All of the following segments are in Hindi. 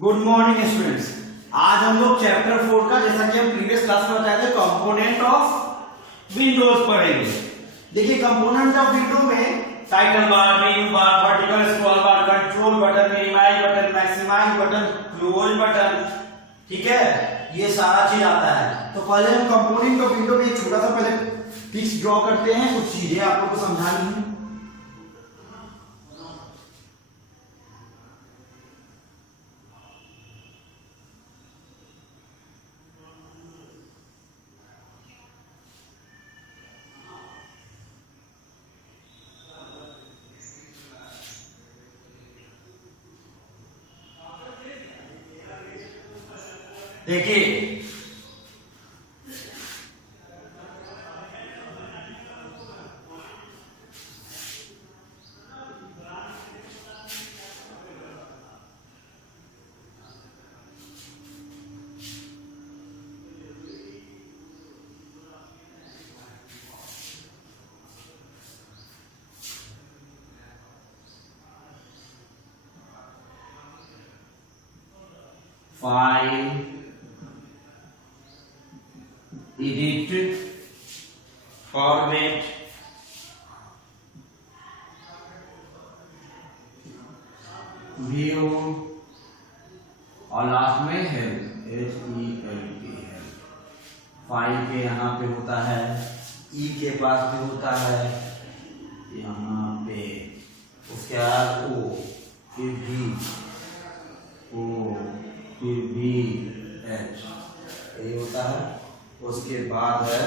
Good morning students. आज हम लोग चैप्टर 4 का, जैसा कि हम प्रीवियस क्लास में बताए थे, कंपोनेंट ऑफ विंडोज पढ़ेंगे। देखिए, कंपोनेंट ऑफ विंडो में title bar, menu bar, vertical scroll bar, control button, minimise button, maximise button, close button, ठीक है, ये सारा चीज आता है। तो पहले हम कंपोनेंट ऑफ विंडो में एक छोटा सा पहले पिक्स ड्रॉ करते हैं, कुछ चीजें आप लोग को समझानी है। देखिए, फाइल, एडिट, फॉर्मेट, व्यू और लास्ट में हेल्प, HELP। फाइल के यहाँ पे होता है, ई के पास भी होता है यहाँ पे, उसके बाद ओ, फिर भी ओ, फिर भी एच, ये होता है। उसके बाद है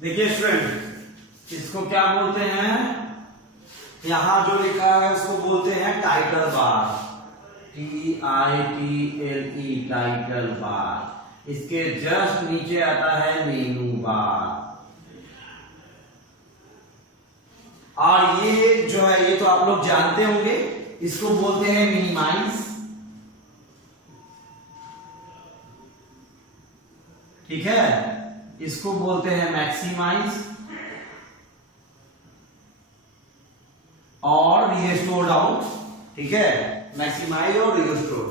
देखिए स्टूडेंट, इसको क्या बोलते हैं, यहां जो लिखा है उसको बोलते हैं title bar, TITLE, title bar. इसके जस्ट नीचे आता है मेनू बार। और ये जो है, ये तो आप लोग जानते होंगे, इसको बोलते हैं मिनिमाइज, ठीक है। इसको बोलते हैं मैक्सिमाइज और रिस्टोर डाउन, ठीक है, मैक्सिमाइज और रिस्टोर।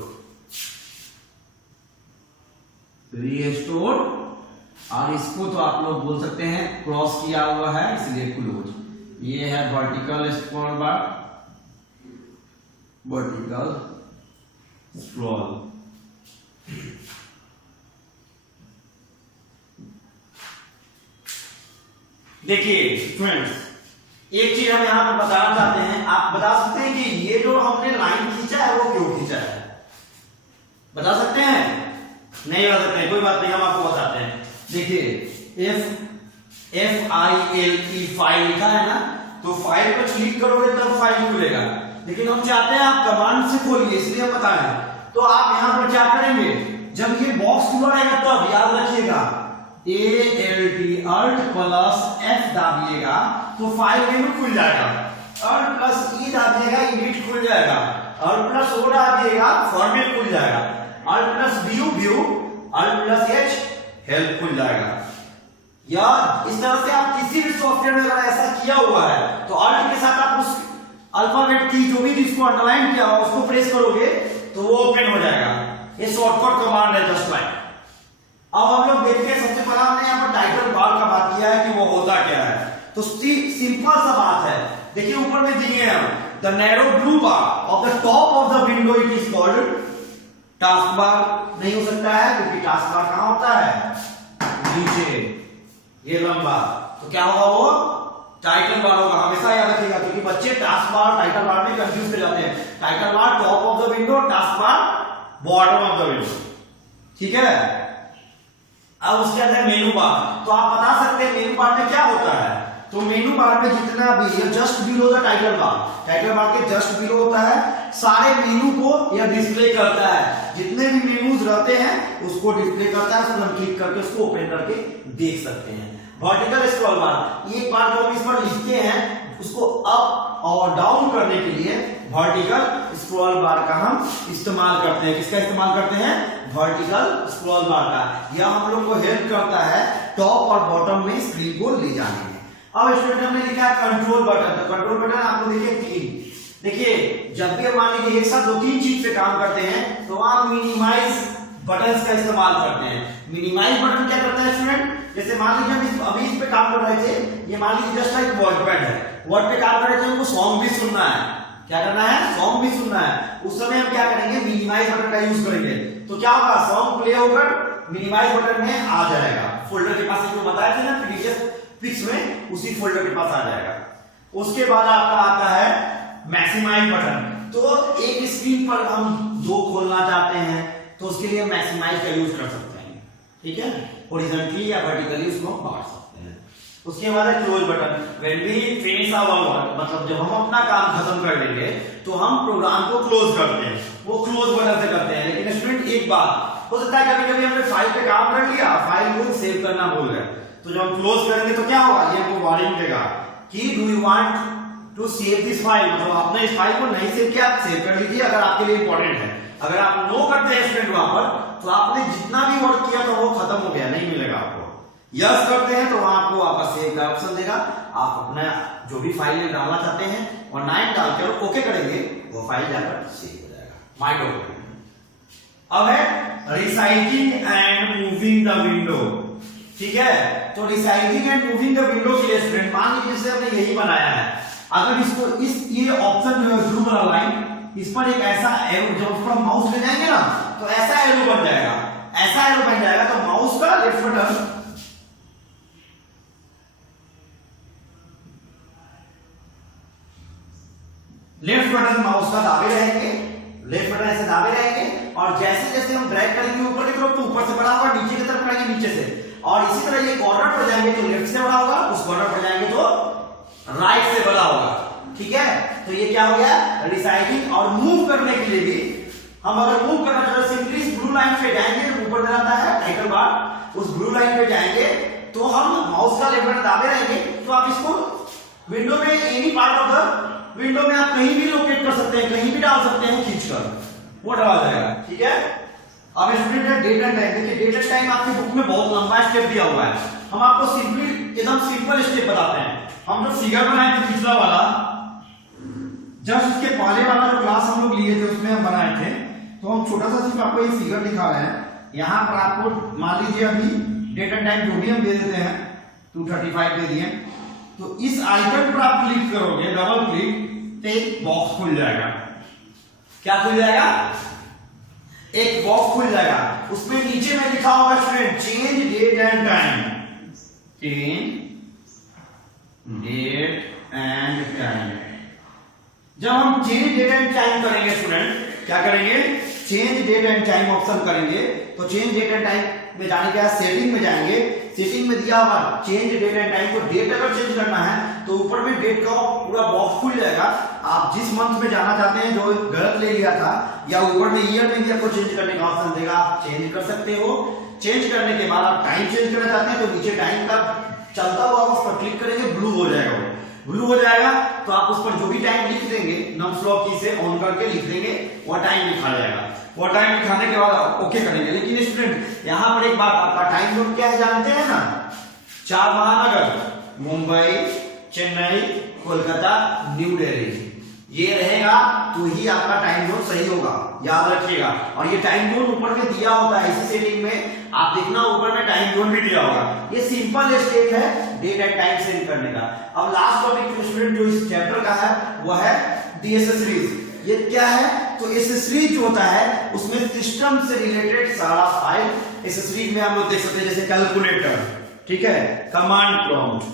और इसको तो आप लोग बोल सकते हैं, क्रॉस किया हुआ है इसलिए क्लोज। ये है वर्टिकल स्क्रॉल बार, वर्टिकल स्क्रॉल। देखिए फ्रेंड्स, एक चीज हम यहां पर बताना चाहते हैं। आप बता सकते हैं कि ये जो हमने लाइन खींचा है वो क्यों खींचा है? बता सकते हैं? नहीं बता सकते, कोई बात नहीं, हम आपको बताते हैं। देखिए, FILE फाइल लिखा है ना, तो फाइल पर क्लिक करोगे तब फाइल खुलेगा। लेकिन हम चाहते हैं आप कमांड से खोलिए, इसलिए हम बता रहे हैं। तो आप यहां पर क्या करेंगे, जब ये बॉक्स खुला रहेगा तब याद रखिएगा ALT+F दाबिएगा तो फाइल मेनू खुल जाएगा। Alt+E दाबिएगा, एडिट खुल जाएगा। Alt+O दाबिएगा, फॉर्मेट खुल जाएगा। Alt+V व्यू, Alt+H हेल्प खुल जाएगा। या इस तरह से आप किसी भी सॉफ्टवेयर में अगर ऐसा किया हुआ है तो Alt के साथ आप उस अल्फाबेट की जो भी जिसको अंडरलाइन किया हुआ उसको प्रेस करोगे तो वो ओपन हो जाएगा। ये शॉर्टकट कमांड है, जस्ट लाइक। अब हम लोग देखते हैं, सबसे पहला हमने यहाँ पर टाइटल बार का बात किया है कि वो होता क्या है। तो सिंपल सा बात है। देखिए ऊपर में दिए हैं, the narrow blue bar of the top of the window it is called task bar. नहीं हो सकता है क्योंकि टास्क बार कहां होता है, नीचे, ये लंबा, तो क्या होगा वो टाइटल बार होगा, हमेशा याद रखिएगा, क्योंकि बच्चे टास्क बार टाइटल बार में कंफ्यूज कर जाते हैं। Title bar top of the window, task bar bottom of the window, ठीक है। अब उसके अंदर मेनू बार, तो आप बता सकते हैं मेनू बार में क्या होता है। तो मेनू बार में जितना भी ये just below the title bar के जस्ट बिलो होता है, सारे मेनू को यह डिस्प्ले करता है। जितने भी मेनूज रहते हैं उसको डिस्प्ले करता है, उसको हम क्लिक करके उसको ओपन करके देख सकते हैं। वर्टिकल स्क्रॉल बार, एक बार जो हम इस पर लिखते हैं उसको अप और डाउन करने के लिए वर्टिकल स्क्रॉल बार का हम इस्तेमाल करते हैं। किसका इस्तेमाल करते हैं? वर्टिकल स्क्रॉल बार का। यह हम लोग को हेल्प करता है टॉप और बॉटम में स्क्रीन को ले जाने में। अब स्टूडेंट हमने लिखा है कंट्रोल बटन। तो कंट्रोल बटन आप लोग देखिए 3। देखिए जब भी मान लीजिए एक साथ 2-3 चीज पे काम करते हैं तो आप मिनिमाइज बटन का इस्तेमाल करते हैं। मिनिमाइज बटन क्या करता है स्टूडेंट? जैसे मान लीजिए हम अभी इस पे काम कर रहे थे, ये मान लीजिए जस्ट लाइक वर्डपैड है, वर्ड पे काम कर रहे थे, हमको सॉन्ग भी सुनना है। क्या करना है? सॉन्ग भी सुनना है। उस समय हम क्या करेंगे? मिनिमाइज बटन का यूज करेंगे। तो क्या होगा? सॉन्ग प्ले होकर मिनिमाइज बटन में आ जाएगा, फोल्डर के पास जो बताया था ना प्रीवियस पिक्स में, उसी फोल्डर के पास आ जाएगा। उसके बाद आपका आता है मैक्सिमाइज बटन। तो एक स्क्रीन पर हम 2 खोलना चाहते हैं तो उसके लिए मैक्सिमाइज का यूज कर सकते हैं, ठीक है। हॉरिजॉन्टली या वर्टिकली उसको हम बांट सकते हैं। उसके बाद है close button. When we finish our work, मतलब जब हम अपना काम खत्म कर लेंगे तो हम प्रोग्राम को क्लोज करते हैं, वो क्लोज बटन से करते हैं। लेकिन स्टूडेंट एक बात हो सकता है, कभी कभी हमने फाइल पे काम कर लिया, फाइल को सेव करना भूल गए, तो जब हम क्लोज करेंगे तो क्या होगा? ये हमको वार्निंग देगा कि do you want to save this file, मतलब आपने इस फाइल को नहीं सेव किया, आप सेव कर लीजिए अगर आपके लिए इंपॉर्टेंट है। अगर आप नो करते हैं स्टूडेंट वहां पर, तो आपने जितना भी वर्क किया था वो खत्म हो गया, नहीं मिलेगा आपको। यस करते हैं तो वहां आपको वापस सेव का ऑप्शन देगा। आप अपना जो भी फाइल डालना चाहते हैं और 9 डालकर ओके करेंगे, वो फाइल जाकर सेव हो जाएगा माय डॉक्यूमेंट। अब है resizing and moving the window, ठीक है। तो resizing and moving the window के लिए स्टूडेंट मान लीजिए जैसे हमने यही बनाया है, अगर इसको ये ऑप्शन जो है ब्लू वाला लाइन, इस पर एक ऐसा एरो, जब उस पर माउस ले जाएंगे ना तो ऐसा एरो बन जाएगा, ऐसा एरो बन जाएगा। तो माउस का लेफ्ट बटन माउस का दाबे रहेंगे, लेफ्ट बटन ऐसे दाबे रहेंगे, और जैसे जैसे हम ड्रैग करेंगे ऊपर की तरफ तो ऊपर से बड़ा होगा, नीचे की तरफ करेंगे नीचे से, और इसी तरह ये कॉर्नर पर जाएंगे तो लेफ्ट से बड़ा होगा, उस कॉर्नर पर जाएंगे तो राइट से बड़ा होगा, ठीक है। तो ये क्या हो गया? रिसाइजिंग। और मूव करने के लिए भी हम अगर मूव करना चाहते हैं, सिंपली इस ब्लू लाइन पे जाएंगे, ऊपर में आता है टाइटल बार, उस ब्लू लाइन पे जाएंगे तो हम माउस का लेफ्ट बटन दाबे रहेंगे, तो आप इसको विंडो में any part of the window में आप कहीं भी लोकेट कर सकते हैं, कहीं भी डाल सकते हैं खींचकर, वो डाल जाएगा, ठीक है। अब स्टूडेंट है डेट एंड टाइम। देखिए डेट एंड टाइम आपकी बुक में बहुत लंबा स्टेप दिया हुआ है, हम आपको सिंपली एकदम सिंपल स्टेप बताते हैं। हम जो फिगर बनाए थे पिछला वाला, जस्ट उसके पहले वाला जो क्लास हम लोग लिए थे उसमें हम बनाए थे, तो हम छोटा सा सिर्फ आपको ये फिगर दिखा रहे हैं। यहाँ पर आपको मान लीजिए अभी डेट एंड टाइम जो भी हम दे देते हैं 2:35 दे दिए, तो इस आइकन पर आप क्लिक करोगे, डबल क्लिक, तो एक बॉक्स खुल जाएगा। क्या खुल जाएगा? एक बॉक्स खुल जाएगा। उसमें नीचे में लिखा होगा student change date and time, change date and time. जब हम चेंज डेट एंड टाइम करेंगे स्टूडेंट, क्या करेंगे? Change date and time option करेंगे, तो चेंज डेट एंड टाइम में जाने के बाद सेटिंग में जाएंगे, सेटिंग में दिया हुआ चेंज डेट एंड टाइम को डेट अगर चेंज करना है तो ऊपर में डेट का पूरा बॉक्स खुल जाएगा। आप जिस मंथ में जाना चाहते हैं, जो गलत ले लिया था, या ऊपर में ईयर में भी आपको चेंज करने का ऑप्शन देगा, आप चेंज कर सकते हो। चेंज करने के बाद आप टाइम चेंज करना चाहते हैं तो नीचे टाइम का चलता हुआ उस पर क्लिक करेंगे, ब्लू हो जाएगा, ब्लू हो जाएगा तो आप उस पर जो भी टाइम लिख देंगे, नम्स लॉक की से ऑन करके लिख देंगे, वह टाइम लिखा जाएगा। वो टाइम लिखाने के बाद ओके करेंगे। लेकिन स्टूडेंट यहाँ पर एक बात, आपका टाइम जोन क्या है जानते हैं ना? 4 महानगर, मुंबई, चेन्नई, कोलकाता, न्यू दिल्ली, ये रहेगा तो ही आपका टाइम जोन सही होगा, याद रखिएगा। और ये टाइम जोन ऊपर में दिया होता है, इसी सेटिंग में आप देखना ऊपर में टाइम जोन भी दिया होगा। ये सिंपल स्टेप है डेट एंड टाइम सेट करने का। अब लास्ट टॉपिक स्टूडेंट जो इस चैप्टर का है वो है दी एसेसरीज। ये क्या है? तो एसेसरीज जो होता है उसमें सिस्टम से रिलेटेड सारा फाइल एसेसरीज में हम लोग देख सकते हैं, जैसे कैलकुलेटर, ठीक है, command prompt,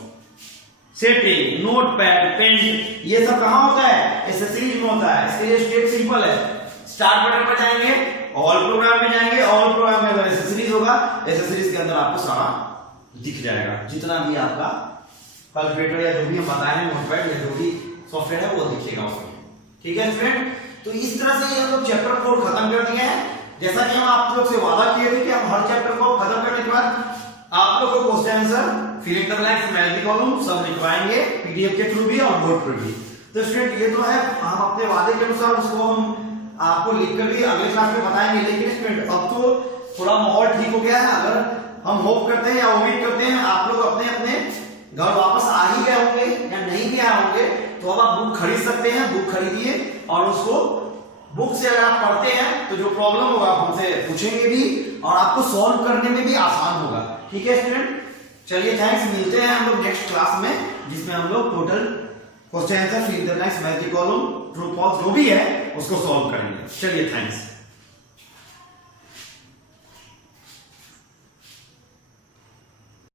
setting, notepad, pen, ये सब कहां होता है? एसेसरीज में होता है। इसके लिए स्टेप सिंपल है, स्टार्ट बटन पर जाएंगे, ऑल प्रोग्राम में जाएंगे, ऑल प्रोग्राम में अगर एसेसरीज होगा, एसेसरीज के अंदर आपको सारा दिख जाएगा, जितना भी आपका कैलकुलेटर या जो भी हम बताए हैं, नोटपैड या जो भी सॉफ्टवेयर है वो दिखेगा उसमें। ठीक है स्टूडेंट, तो इस तरह से हम लोग चैप्टर 4 खत्म कर दिए हैं। जैसा कि हम आप लोग से वादा किए थे कि हम हर चैप्टर को खत्म करने के बाद आप लोग को question answer, fill in the blanks, magic column सब लिखवाएंगे पीडीएफ के थ्रू भी और बोर्ड पर भी। तो स्टूडेंट ये तो है, हम अपने वादे के अनुसार उसको हम आपको लिखकर भी अगले क्लास में बताएंगे। लेकिन स्टूडेंट अब तो थोड़ा माहौल ठीक हो गया है, अगर हम होप करते हैं या उम्मीद करते हैं आप लोग अपने अपने घर वापस आ ही गए होंगे या नहीं भी आए होंगे, तो अब आप बुक खरीद सकते हैं। बुक खरीदिए और उसको बुक से अगर आप पढ़ते हैं तो जो प्रॉब्लम होगा आप हमसे पूछेंगे भी और आपको सॉल्व करने में भी आसान होगा। ठीक है स्टूडेंट, चलिए थैंक्स, मिलते हैं हम लोग नेक्स्ट क्लास में, जिसमें हम लोग total question answer, fill in the blanks, magic column, true false जो भी है उसको सॉल्व करेंगे। चलिए थैंक्स।